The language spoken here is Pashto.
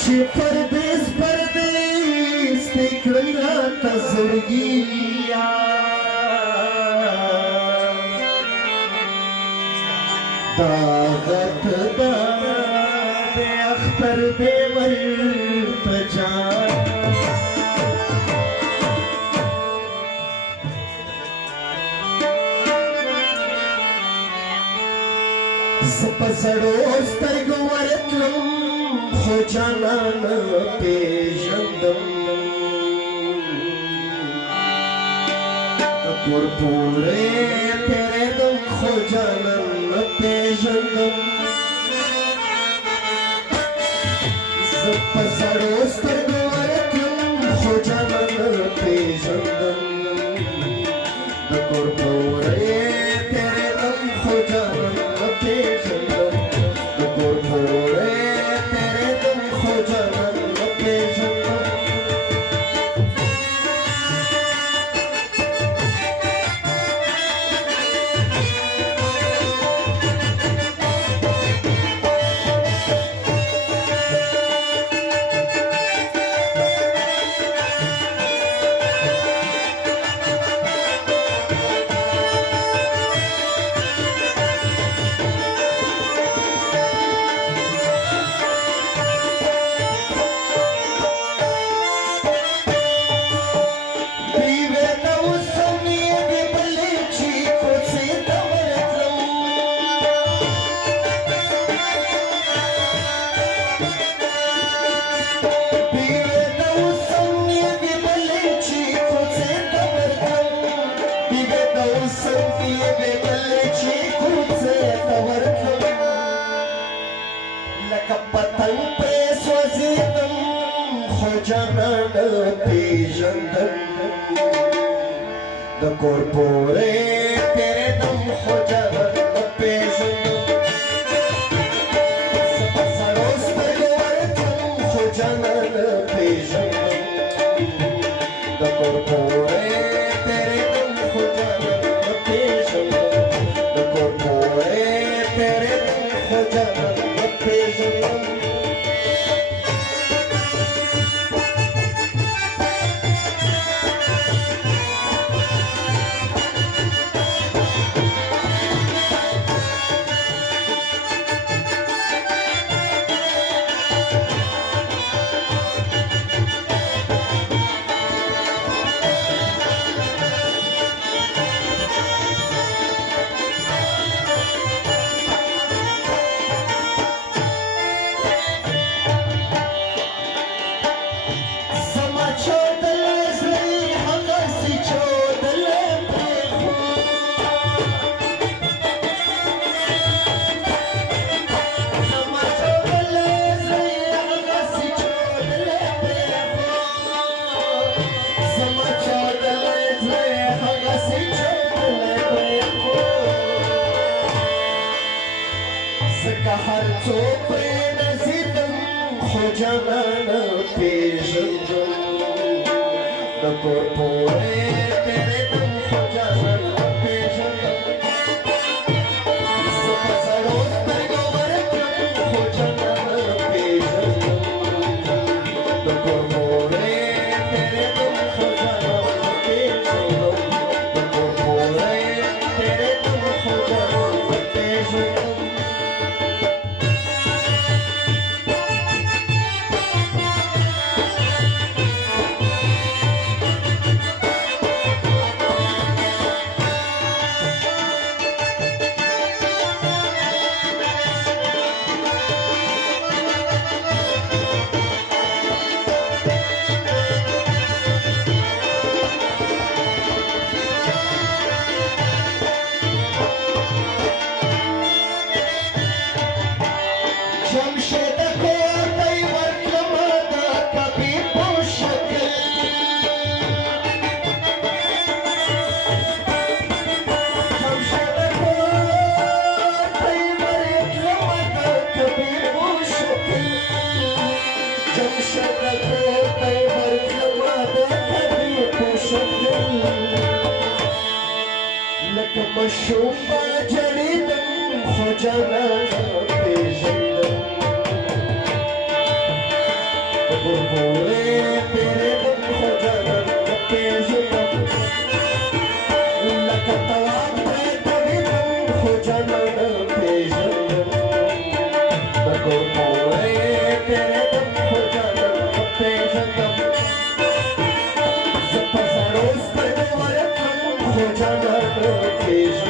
چې پردیس پردیس نکړی راته زړګي دا غټ دا د اختر دی ورته جان زه په سړو سترګو ورتلم خو جانان پیژندم د کور پورې تېرېدم خو جانان پیژندم زه په سړو سترګو ورتلم خو جانان پیژندم د کور پورې تېرېدم خو جانان پیژندم د کور پورې پتنګ پرې سوځېدم خو جانان پیژندم د کور پورې تېرېدم خو جانان پیژندم زه په سړو سترګو ورتلم خو جانان پیژندم د کور پورې تېرېدم خو جانان پیژندم د کور پورې تېرېدم خو جانان پیژندم هر څوک پرې نڅېدم خو جانان پیژندم د کور پورې تېرېدم خو جانان پیژندم زه په سړو سترګو ورتلم خو جانان پیژندم د کور پورې تېرېدم خو جانان پیژندم د کور پورې تېرېدم خو جانان پیژندم لك مشوقة جريدة خجلة بجنة بربوري بريدة خجلة بجنة لك طلعت جريدة خجلة بجنة بربوري بريدة خجلة بجنة زبزروس بربوري خجلة بجنة